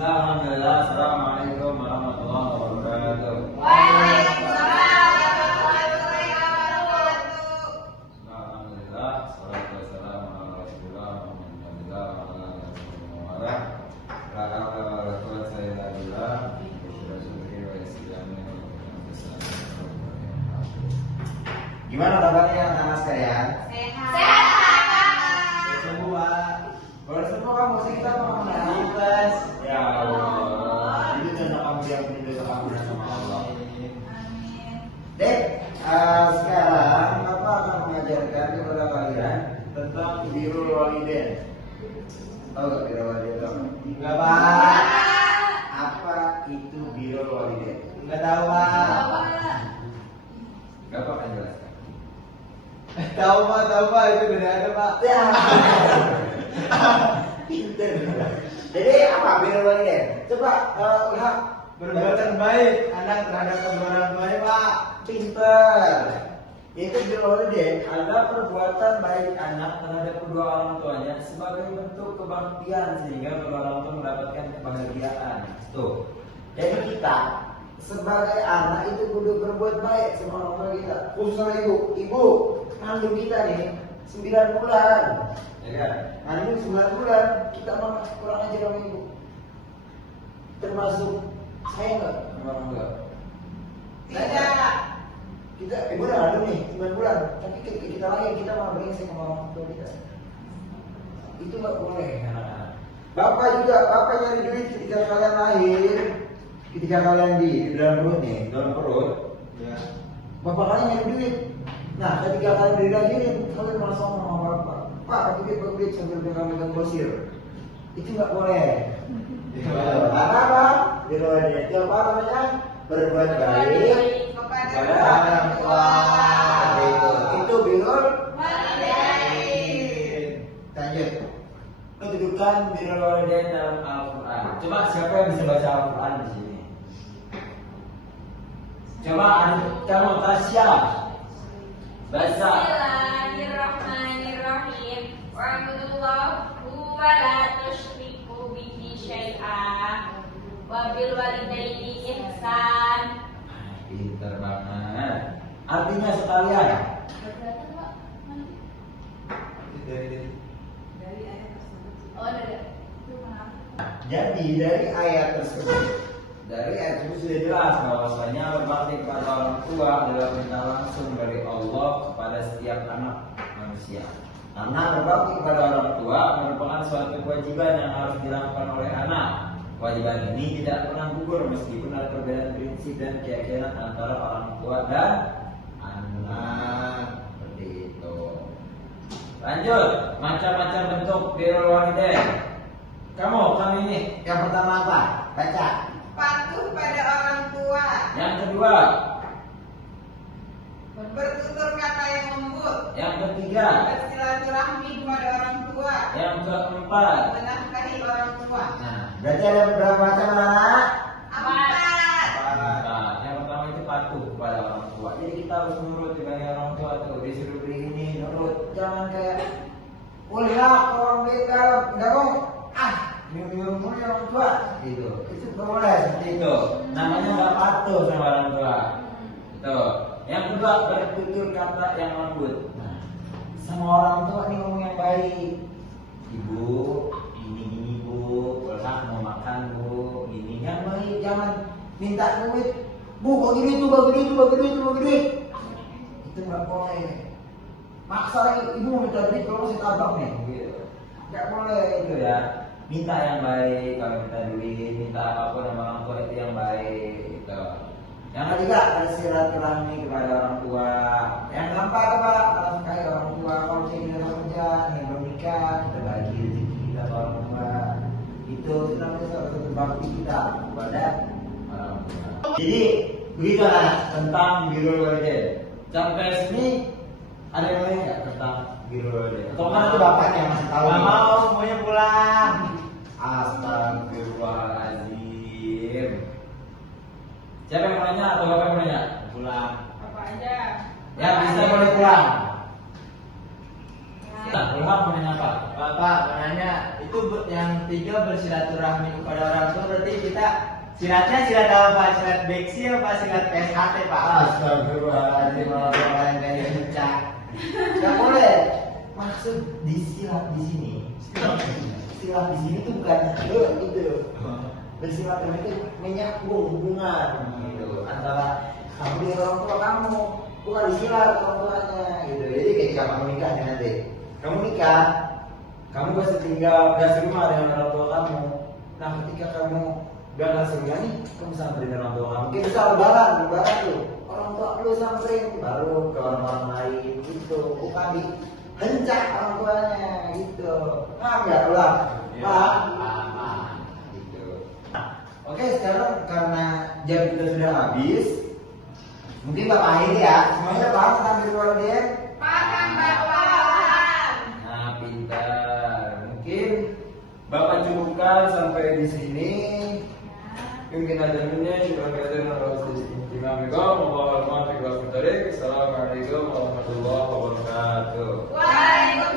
Alhamdulillah. Assalamualaikum warahmatullahi wabarakatuh. Waalaikumsalam warahmatullahi wabarakatuh. Alhamdulillah. Salatu wassalamu ala Rasulillah Gimana kabarnya anak-anak sekalian? Sehat. Semua. Kalau semua kamu sih kita mau menangis. Ya Allah. Itu tanda kamu yang berdoa kamu sama Allah. Amin. Dek, sekarang Bapak akan mengajarkan kepada kalian tentang birrul walidain. Tahu nggak birrul walidain? Enggak, Pak. Apa itu birrul walidain? Enggak tahu, Pak. Bapak kan jelaskan. Tahu Pak, itu beda ada Pak. Ya. Pinter. Jadi apa birrul walidain? Coba lihat perbuatan baik anak terhadap kedua orang tuanya, Pak. Pinter. Itu birrul walidain adalah perbuatan baik anak terhadap kedua orang tuanya sebagai bentuk kebaktian sehingga kedua orang tua mendapatkan kebahagiaan. Tuh. Jadi kita sebagai anak itu kudu berbuat baik sama orang tua kita. Khususnya ibu kandung kita nih 9 bulan, ya kan? Kandung 9 bulan, kita mah kurang aja sama ibu. Termasuk saya nggak sama orang tua? Tidak. Kita ibu udah kandung nih 9 bulan, tapi kita lagi kita malah brengsek sama orang tua kita. Itu nggak boleh, anak-anak. Bapak juga, bapak nyari duit ketika kalian lahir. Ketika kalian di dalam perut nih, dalam perut, ya. Bapak kalian nyari duit. Nah, ketika kalian dilahirin, kalian malah sama bapak. Pak, duit sambil dengan megang bosir. Itu nggak boleh. Apa? Birrul walidain itu apa namanya? Berbuat baik kepada orang tua. Itu birrul walidain. Lanjut. Kedudukan birrul walidain dalam Al-Quran. Coba siapa yang bisa baca Al-Quran di sini? Coba kamu Tasya baca. Bismillahirrahmanirrahim. Wa'budullaha wa la tusyriku bihi syai'an. Wa bil walidaini ihsan. Pinter banget. Artinya sekalian. Dari ayat tersebut. Oh, dari itu mana? Jadi dari ayat tersebut Sudah jelas bahwasanya berbakti kepada orang tua adalah perintah langsung dari Allah kepada setiap anak manusia. Karena berbakti kepada orang tua merupakan suatu kewajiban yang harus dilakukan oleh anak. Kewajiban ini tidak pernah gugur meskipun ada perbedaan prinsip dan keyakinan antara orang tua dan anak. Seperti itu. Lanjut, macam-macam bentuk birrul walidain. Kamu ini. yang pertama apa? Baca. Patuh pada orang tua. Yang kedua. Bertutur kata yang lembut. Yang ketiga. Bersilaturahmi kepada orang tua. Yang keempat. Menafkahi orang tua. Nah, Berarti ada berapa macam anak? Empat. yang pertama itu patuh kepada orang tua. Jadi kita harus nurut sebagai orang tua tuh. Disuruh beli ini nurut. Jangan kayak kuliah orang beda, enggak mau. Nyuruh orang tua. Gitu. Itu nggak boleh seperti itu. Itu namanya nggak patuh sama orang tua. Itu. Yang kedua bertutur kata yang lembut. Nah, sama orang tua nih ngomong yang baik. Ibu, gini bu, kalau mau makan bu, gini yang baik, jangan minta duit. Bu, bagi duit tuh, bagi duit. Itu nggak boleh. Maksa ibu mau minta duit kalau masih tabak nih, gitu. Nggak boleh itu ya. Minta yang baik kalau minta duit, minta apapun sama orang tua itu yang baik. Gitu. Yang ketiga ada silaturahmi kepada orang tua. Yang keempat apa? Menafkahi orang tua. Kalau saya tidak bekerja, yang belum nikah, kita bagi rezeki kita ke orang tua. Itu namanya salah satu bakti kita kepada orang tua. Jadi begitulah tentang birrul walidain. Sampai sini ada yang lain nggak tentang birrul walidain? Atau kan itu bapaknya yang masih tahu? Nggak mau, semuanya pulang. Astagfirullahaladzim. Siapa yang mau nanya atau bapak yang mau nanya? Pulang. Apa aja? Ya bisa boleh pulang. Nah, Ilham mau nanya apa? Bapak mau nanya itu yang tiga bersilaturahmi kepada orang tua, berarti kita silatnya silat apa? Silat beksi apa silat SHT Pak? Astagfirullahaladzim, orang yang kayak pecah. Gak boleh. Maksud disilat di sini. Silat di sini tuh bukan gitu. Bersilaturahmi itu menyambung hubungan gitu antara kamu dengan orang tua kamu, bukan disilat orang tuanya gitu. Jadi ketika kamu nikah nanti, kamu nikah, kamu gak tinggal gak serumah dengan orang tua kamu. Nah ketika kamu gak serumah nih, kamu samperin orang tua kamu. Kita bisa lebaran tuh orang tua lu samperin, baru ke orang lain gitu, bukan dihencak orang tuanya gitu. Paham gak ulang? Paham? Gitu. Oke, sekarang karena jam kita sudah habis, mungkin Bapak akhiri ya. Semuanya paham tentang virtual dia? Paham Bapak. Nah, pintar. Mungkin Bapak cukupkan sampai di sini. Mungkin ada minyak, syukur kehadiran Assalamualaikum warahmatullahi wabarakatuh. Waalaikumsalam.